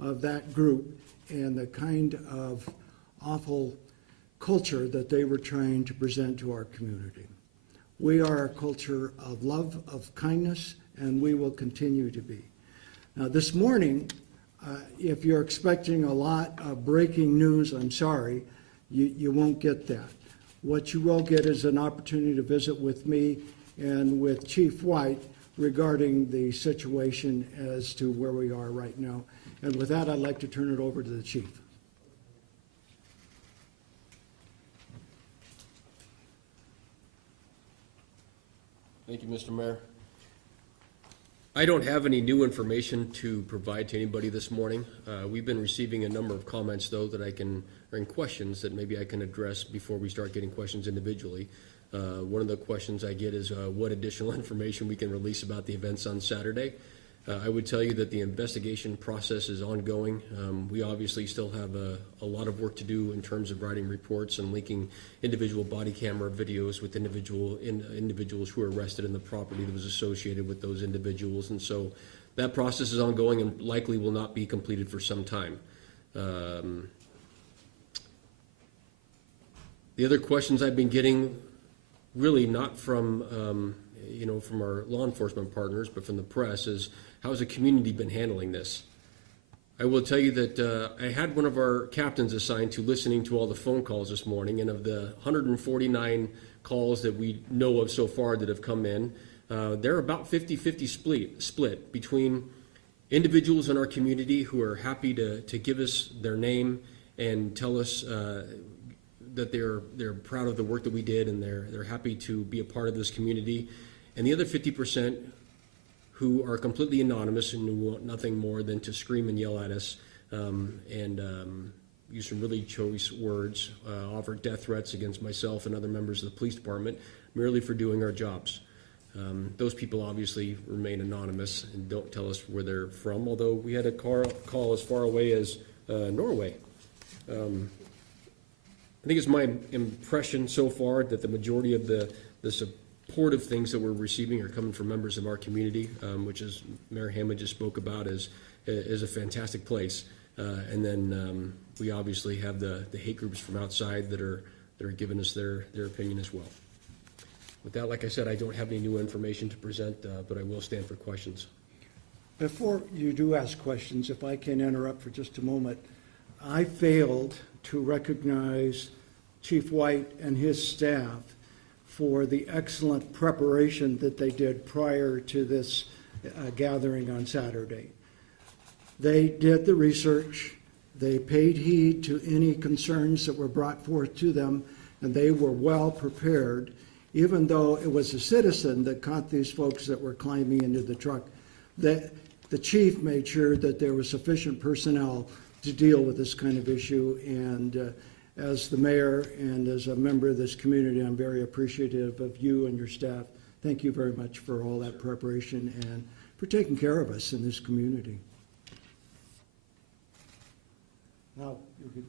of that group and the kind of awful culture that they were trying to present to our community. We are a culture of love, of kindness, and we will continue to be. Now, this morning, if you're expecting a lot of breaking news, I'm sorry, you won't get that. What you will get is an opportunity to visit with me and with Chief White regarding the situation as to where we are right now. And with that, I'd like to turn it over to the Chief. Thank you, Mr. Mayor. I don't have any new information to provide to anybody this morning. We've been receiving a number of comments, though, and questions that maybe I can address before we start getting questions individually. One of the questions I get is what additional information we can release about the events on Saturday. I would tell you that the investigation process is ongoing. We obviously still have a lot of work to do in terms of writing reports and linking individual body camera videos with individuals who were arrested in the property that was associated with those individuals. And so that process is ongoing and likely will not be completed for some time. The other questions I've been getting, really not from from our law enforcement partners, but from the press, is how has the community been handling this? I will tell you that I had one of our captains assigned to listening to all the phone calls this morning, and of the 149 calls that we know of so far that have come in, they're about 50-50 split between individuals in our community who are happy to give us their name and tell us that they're proud of the work that we did and they're happy to be a part of this community, and the other 50% who are completely anonymous and who want nothing more than to scream and yell at us and use some really choice words, offer death threats against myself and other members of the police department merely for doing our jobs. Those people obviously remain anonymous and don't tell us where they're from, although we had a call as far away as Norway. I think it's my impression so far that the majority of the supportive things that we're receiving are coming from members of our community, which, as Mayor Hammond just spoke about, is a fantastic place. And then we obviously have the hate groups from outside that are giving us their opinion as well. With that, like I said, I don't have any new information to present, but I will stand for questions. Before you do ask questions, if I can interrupt for just a moment, I failed to recognize Chief White and his staff for the excellent preparation that they did prior to this gathering on Saturday. They did the research, they paid heed to any concerns that were brought forth to them, and they were well prepared, even though it was a citizen that caught these folks that were climbing into the truck. The chief made sure that there was sufficient personnel to deal with this kind of issue, and as the mayor and as a member of this community, I'm very appreciative of you and your staff. Thank you very much for all that preparation and for taking care of us in this community. Now you can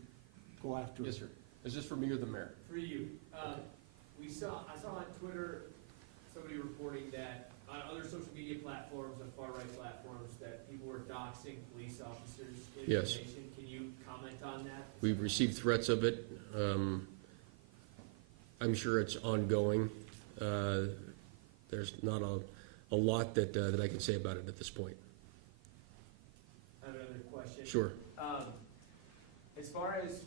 go after Yes, it. sir. Is this for me or the mayor? For you. I saw on Twitter somebody reporting that on other social media platforms, on far-right platforms, that people were doxing police officers' Yes. information. Can you comment on that? We've received threats of it. I'm sure it's ongoing. There's not a lot that I can say about it at this point. I have another question. Sure. As far as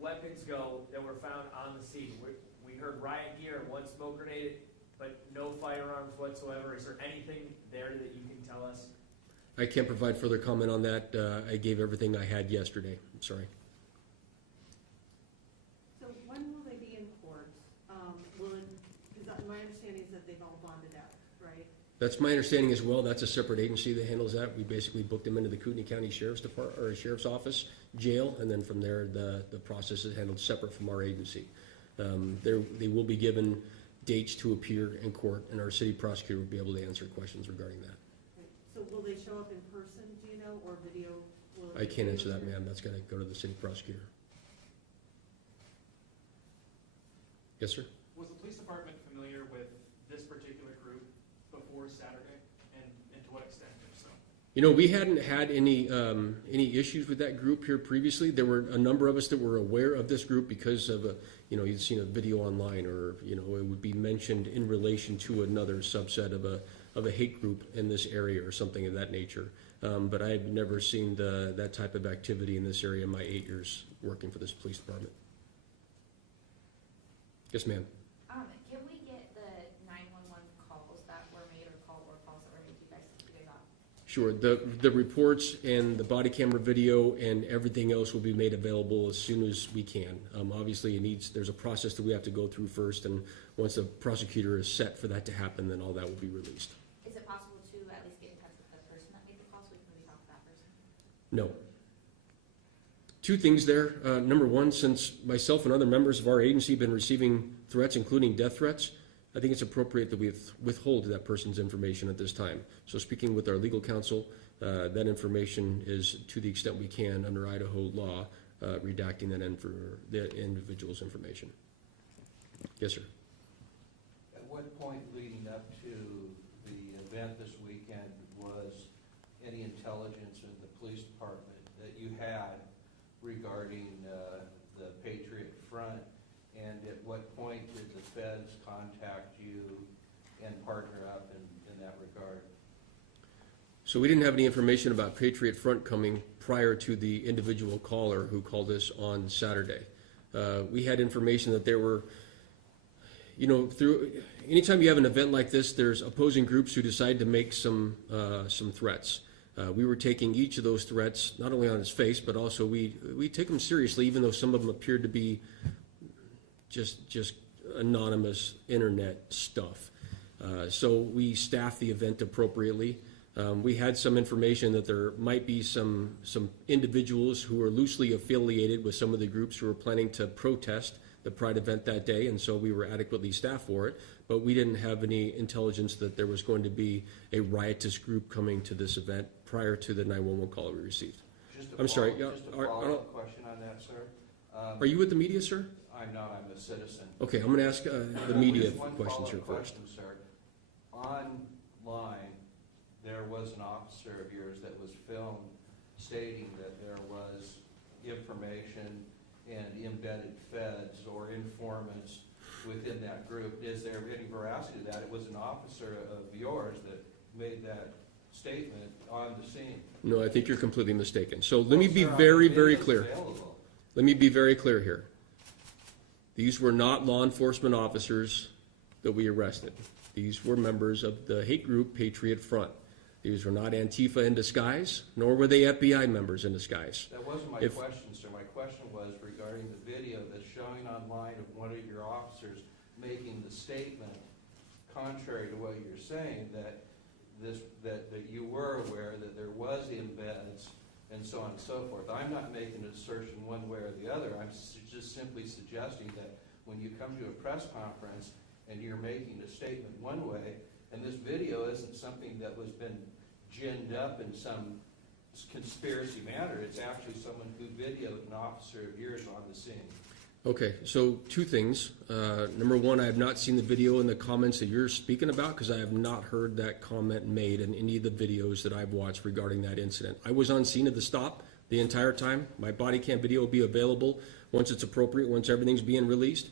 weapons go that were found on the scene, we heard riot gear and one smoke grenade, but no firearms whatsoever. Is there anything there that you can tell us? I can't provide further comment on that. I gave everything I had yesterday. I'm sorry. So when will they be in court? Because my understanding is that they've all bonded out, right? That's my understanding as well. That's a separate agency that handles that. We basically booked them into the Kootenai County Sheriff's Department or Sheriff's Office, jail, and then from there the process is handled separate from our agency. They will be given dates to appear in court, and our city prosecutor will be able to answer questions regarding that. So will they show up in person, do you know, or video? I can't answer that, ma'am. That's going to go to the city prosecutor. Yes, sir? Was the police department familiar with this particular group before Saturday, and to what extent, if so? You know, we hadn't had any issues with that group here previously. There were a number of us that were aware of this group because of you'd seen a video online, or, it would be mentioned in relation to another subset of a hate group in this area or something of that nature. But I had never seen that type of activity in this area in my 8 years working for this police department. Yes, ma'am. Can we get the 911 calls that were made, or calls that were made to you guys off? Sure. The reports and the body camera video and everything else will be made available as soon as we can. Obviously, there's a process that we have to go through first, and once the prosecutor is set for that to happen, then all that will be released. Is it possible to at least get in touch with the person that made the call so we can maybe talk to that person? No. Two things there. Number one, since myself and other members of our agency have been receiving threats, including death threats, I think it's appropriate that we withhold that person's information at this time. So speaking with our legal counsel, that information is, to the extent we can, under Idaho law, redacting that individual's information. Yes, sir. At what point leading up to the event this weekend was any intelligence in the police department that you had regarding the Patriot Front? And at what point did the feds contact you and partner up in that regard? So we didn't have any information about Patriot Front coming prior to the individual caller who called us on Saturday. We had information that there were, anytime you have an event like this, there's opposing groups who decide to make some threats. We were taking each of those threats, not only on its face, but also we take them seriously, even though some of them appeared to be just anonymous internet stuff. So we staffed the event appropriately. We had some information that there might be some individuals who are loosely affiliated with some of the groups who were planning to protest the Pride event that day, and so we were adequately staffed for it. But we didn't have any intelligence that there was going to be a riotous group coming to this event prior to the 911 call we received. Just I'm sorry. Just a follow-up question on that, sir. Are you with the media, sir? I'm not. I'm a citizen. Okay, I'm going to ask the media questions here first. Question, sir. Online, there was an officer of yours that was filmed stating that there was information and embedded feds or informants within that group. Is there any veracity to that? It was an officer of yours that made that statement on the scene. No, I think you're completely mistaken. So let me be very, very clear. Let me be very clear here. These were not law enforcement officers that we arrested. These were members of the hate group Patriot Front. These were not Antifa in disguise, nor were they FBI members in disguise. That wasn't my question, sir. My question was regarding the video that's showing online of one of your officers making the statement, contrary to what you're saying, that you were aware that there was embeds and so on and so forth. I'm not making an assertion one way or the other. I'm just simply suggesting that when you come to a press conference and you're making a statement one way, and this video isn't something that was been ginned up in some conspiracy manner, it's actually someone who videoed an officer of yours on the scene. Okay, so two things. Number one, I have not seen the video and the comments that you're speaking about, because I have not heard that comment made in any of the videos that I've watched regarding that incident. I was on scene at the stop the entire time. My body cam video will be available once it's appropriate, once everything's being released.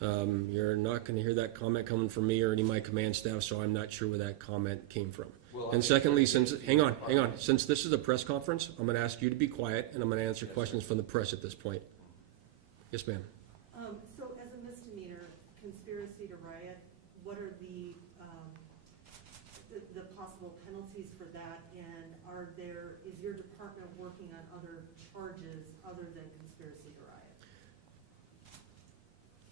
You're not going to hear that comment coming from me or any of my command staff, so I'm not sure where that comment came from. Well, and secondly, hang on, since this is a press conference, I'm going to ask you to be quiet, and I'm going to answer questions from the press at this point. Yes, ma'am. So as a misdemeanor, conspiracy to riot, what are the possible penalties for that? And is your department working on other charges other than conspiracy to riot?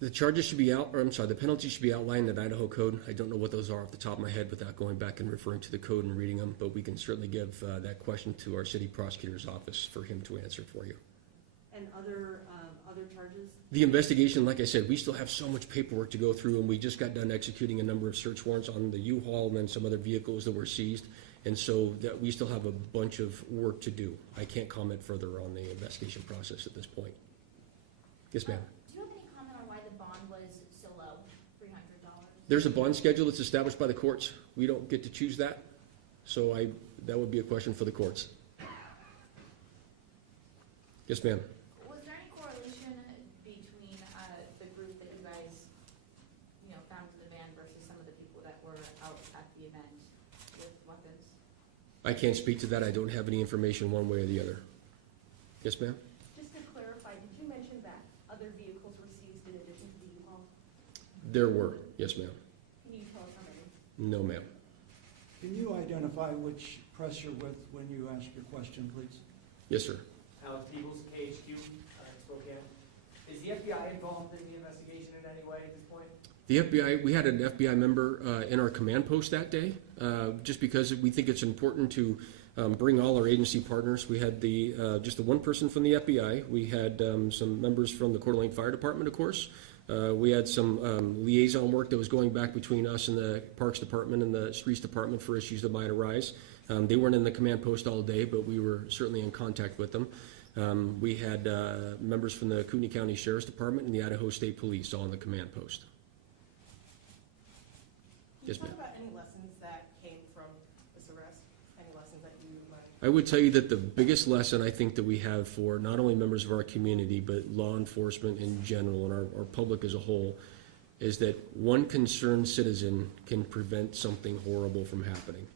The charges should be the penalties should be outlined in Idaho code. I don't know what those are off the top of my head without going back and referring to the code and reading them, but we can certainly give that question to our city prosecutor's office for him to answer for you. And other charges? The investigation, like I said, we still have so much paperwork to go through, and we just got done executing a number of search warrants on the U-Haul and then some other vehicles that were seized, and so that we still have a bunch of work to do. I can't comment further on the investigation process at this point. Yes, ma'am. Do you have any comment on why the bond was so low, $300? There's a bond schedule that's established by the courts. We don't get to choose that. So that would be a question for the courts. Yes, ma'am. Was there any correlation between the group that you guys, found in the van versus some of the people that were out at the event with weapons? I can't speak to that. I don't have any information one way or the other. Yes, ma'am? Just to clarify, did you mention that other vehicles were seized in addition to the U-Haul? There were. Yes, ma'am. Can you tell us how many? No, ma'am. Can you identify which press you're with when you ask your question, please? Yes, sir. Alex Peebles, KHQ, in Spokane. Is the FBI involved in the investigation in any way at this point? The FBI, we had an FBI member in our command post that day, just because we think it's important to bring all our agency partners. We had just the one person from the FBI. We had some members from the Coeur d'Alene Fire Department, of course. We had some liaison work that was going back between us and the Parks Department and the Streets Department for issues that might arise. They weren't in the command post all day, but we were certainly in contact with them. We had members from the Kootenai County Sheriff's Department and the Idaho State Police all in the command post. Yes, ma'am. Can you talk about any lessons that came from this arrest? Any lessons that you learned? I would tell you that the biggest lesson I think that we have for not only members of our community, but law enforcement in general and our public as a whole, is that one concerned citizen can prevent something horrible from happening.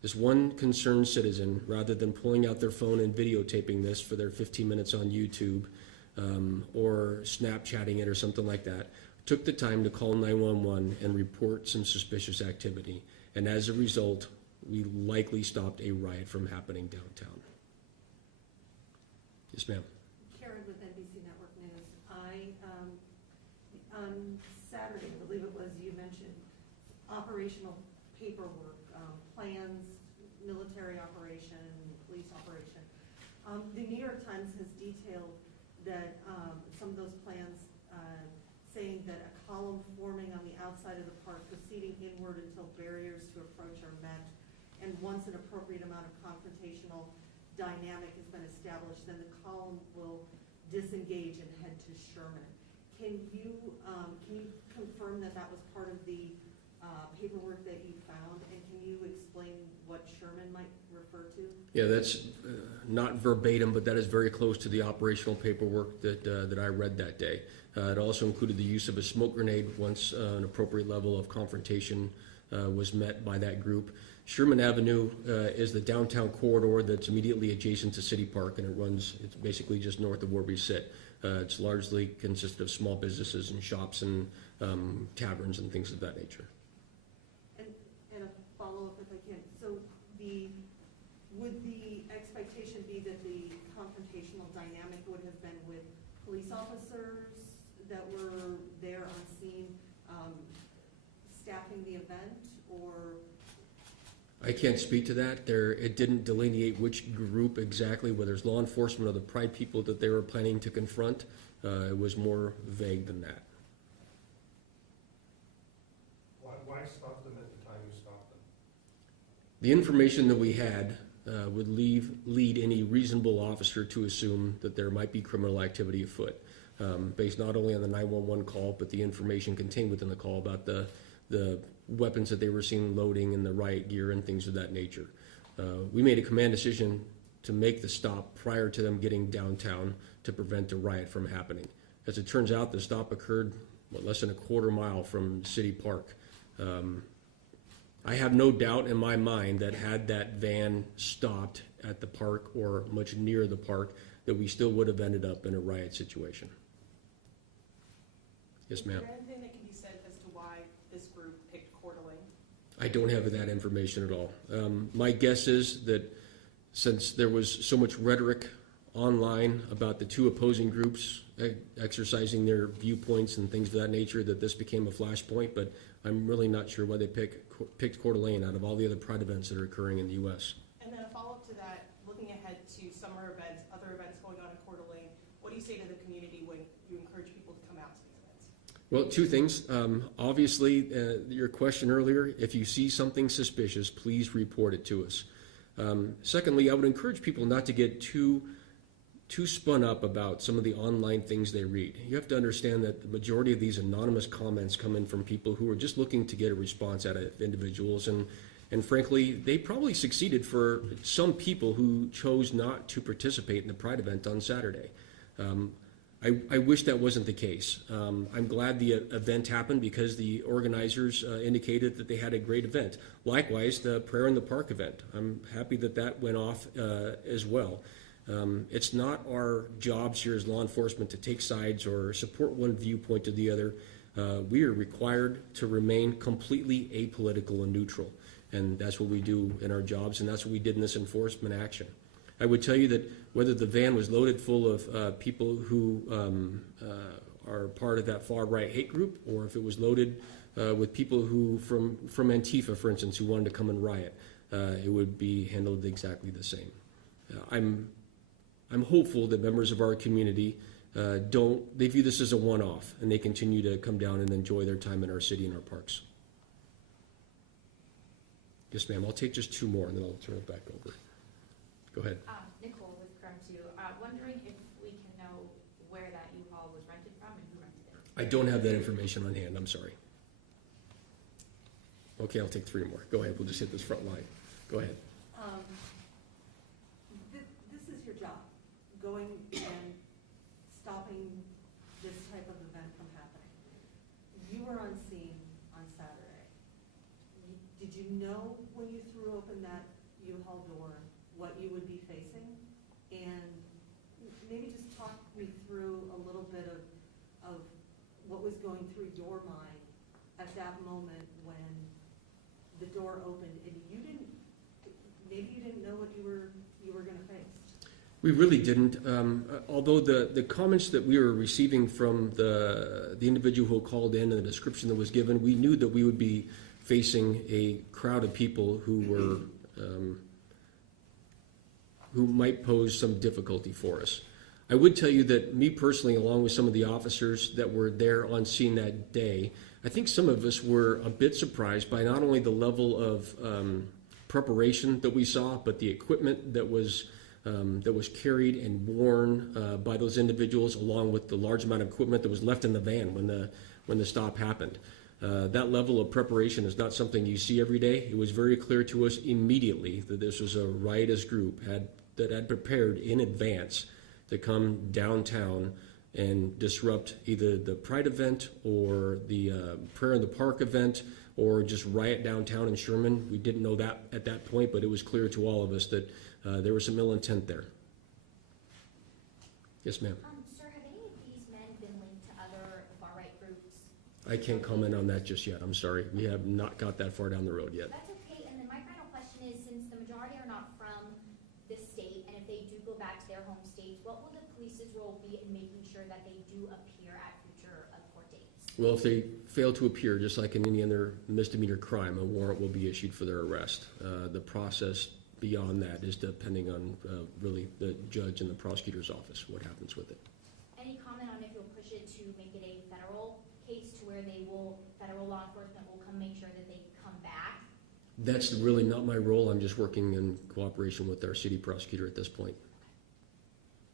This one concerned citizen, rather than pulling out their phone and videotaping this for their 15 minutes on YouTube or Snapchatting it or something like that, took the time to call 911 and report some suspicious activity. And as a result, we likely stopped a riot from happening downtown. Yes, ma'am. Karen with NBC Network News. On Saturday, I believe it was, you mentioned operational paperwork, plans, military operation, police operation. The New York Times has detailed that some of those plans saying that a column forming on the outside of the park proceeding inward until barriers to approach are met, and once an appropriate amount of confrontational dynamic has been established, then the column will disengage and head to Sherman. Can you confirm that that was part of the paperwork that you found, and can you explain what Sherman might refer to? Yeah, that's not verbatim, but that is very close to the operational paperwork that I read that day. It also included the use of a smoke grenade once an appropriate level of confrontation was met by that group. Sherman Avenue is the downtown corridor that's immediately adjacent to City Park, and it's basically just north of where we sit. It's largely consisted of small businesses and shops and taverns and things of that nature. And a follow-up if I can. So would the expectation be that the confrontational dynamic would have been with police officers that were there on scene staffing the event, or? I can't speak to that. It didn't delineate which group exactly, whether it's law enforcement or the Pride people that they were planning to confront. It was more vague than that. Why stop them at the time you stopped them? The information that we had would lead any reasonable officer to assume that there might be criminal activity afoot, based not only on the 911 call, but the information contained within the call about the weapons that they were seen loading and the riot gear and things of that nature. We made a command decision to make the stop prior to them getting downtown to prevent a riot from happening. As it turns out, the stop occurred less than a quarter mile from City Park. I have no doubt in my mind that had that van stopped at the park or much near the park, that we still would have ended up in a riot situation. Yes, ma'am. Is there anything that can be said as to why this group picked Coeur d'Alene? I don't have that information at all. My guess is that since there was so much rhetoric online about the two opposing groups exercising their viewpoints and things of that nature, that this became a flashpoint, but I'm really not sure why they picked Coeur d'Alene out of all the other Pride events that are occurring in the U.S. And then a follow-up to that, looking ahead to summer events, other events going on in Coeur d'Alene, what do you say to the community when you encourage people to come out to these events? Well, two things. Obviously, your question earlier, if you see something suspicious, please report it to us. Secondly, I would encourage people not to get too spun up about some of the online things they read. You have to understand that the majority of these anonymous comments come in from people who are just looking to get a response out of individuals, and And frankly, they probably succeeded for some people who chose not to participate in the Pride event on Saturday. I wish that wasn't the case. I'm glad the event happened because the organizers indicated that they had a great event. Likewise, the Prayer in the Park event. I'm happy that that went off as well. It's not our jobs here as law enforcement to take sides or support one viewpoint or the other. We are required to remain completely apolitical and neutral. And that's what we do in our jobs, and that's what we did in this enforcement action. I would tell you that whether the van was loaded full of people who are part of that far-right hate group, or if it was loaded with people who, from Antifa, for instance, who wanted to come and riot, it would be handled exactly the same. I'm hopeful that members of our community they view this as a one-off, and they continue to come down and enjoy their time in our city and our parks. Yes, ma'am. I'll take just two more, and then I'll turn it back over. Go ahead. Nicole with Conroe. Wondering if we can know where that U-Haul was rented from and who rented it. I don't have that information on hand. I'm sorry. Okay, I'll take three more. Go ahead. We'll just hit this front line. Go ahead. This is your job, going and stopping this type of event from happening. You were on scene on Saturday. Did you know when you threw open that U-Haul door what you would be facing? And maybe just talk me through a little bit of what was going through your mind at that moment when the door opened and maybe you didn't know what you were going to face. We really didn't. Although the comments that we were receiving from the individual who called in and the description that was given, we knew that we would be facing a crowd of people who were who might pose some difficulty for us. I would tell you that me personally, along with some of the officers that were there on scene that day, I think some of us were a bit surprised by not only the level of preparation that we saw, but the equipment that was carried and worn by those individuals, along with the large amount of equipment that was left in the van when the stop happened. That level of preparation is not something you see every day. It was very clear to us immediately that this was a riotous group that had prepared in advance to come downtown and disrupt either the Pride event or the Prayer in the Park event, or just riot downtown in Sherman. We didn't know that at that point, but it was clear to all of us that there was some ill intent there. Yes, ma'am. Sir, have any of these men been linked to other far-right groups? I can't comment on that just yet. I'm sorry. We have not got that far down the road yet. That's okay. And then my final question is, since the majority are not from this state, and if they do go back to their home states, what will the police's role be in making sure that they do appear at future court dates? Well, if they fail to appear, just like in any other misdemeanor crime, a warrant will be issued for their arrest. The process beyond that is depending on really the judge and the prosecutor's office, what happens with it. Any comment on if you'll push it to make it a federal case to where federal law enforcement will come make sure that they come back? That's really not my role. I'm just working in cooperation with our city prosecutor at this point.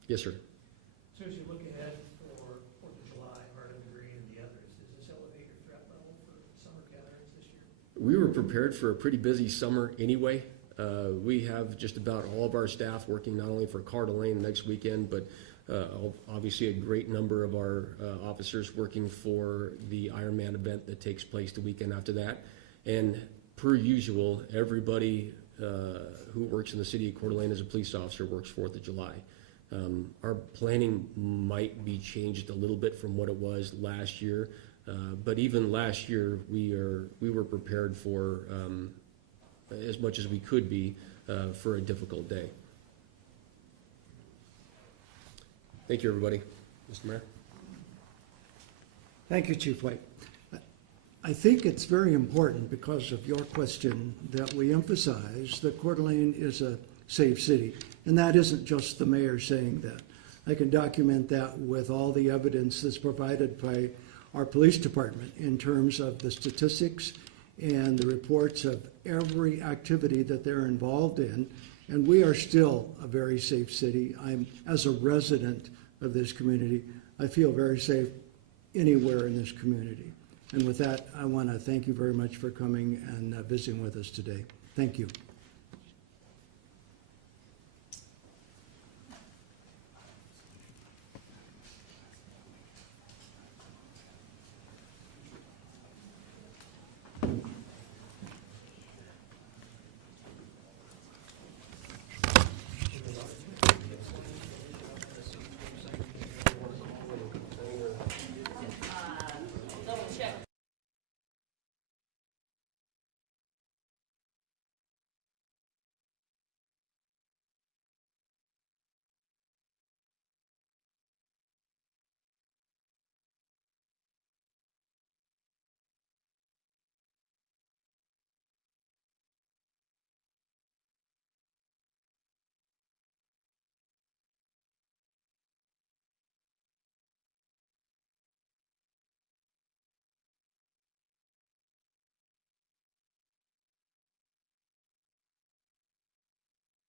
Yes, sir. So as you look ahead for 4th of July, Art of the Green, and the others, does this elevate your threat level for summer gatherings this year? We were prepared for a pretty busy summer anyway. We have just about all of our staff working not only for Coeur d'Alene next weekend, but obviously a great number of our officers working for the Ironman event that takes place the weekend after that. And per usual, everybody who works in the city of Coeur d'Alene as a police officer works 4th of July. Our planning might be changed a little bit from what it was last year, but even last year we were prepared for as much as we could be for a difficult day. Thank you, everybody. Mr. Mayor. Thank you, Chief White. I think it's very important, because of your question, that we emphasize that Coeur d'Alene is a safe city. And that isn't just the mayor saying that. I can document that with all the evidence that's provided by our police department in terms of the statistics and the reports of every activity that they're involved in. And we are still a very safe city. As a resident of this community, I feel very safe anywhere in this community. And with that, I want to thank you very much for coming and visiting with us today. Thank you.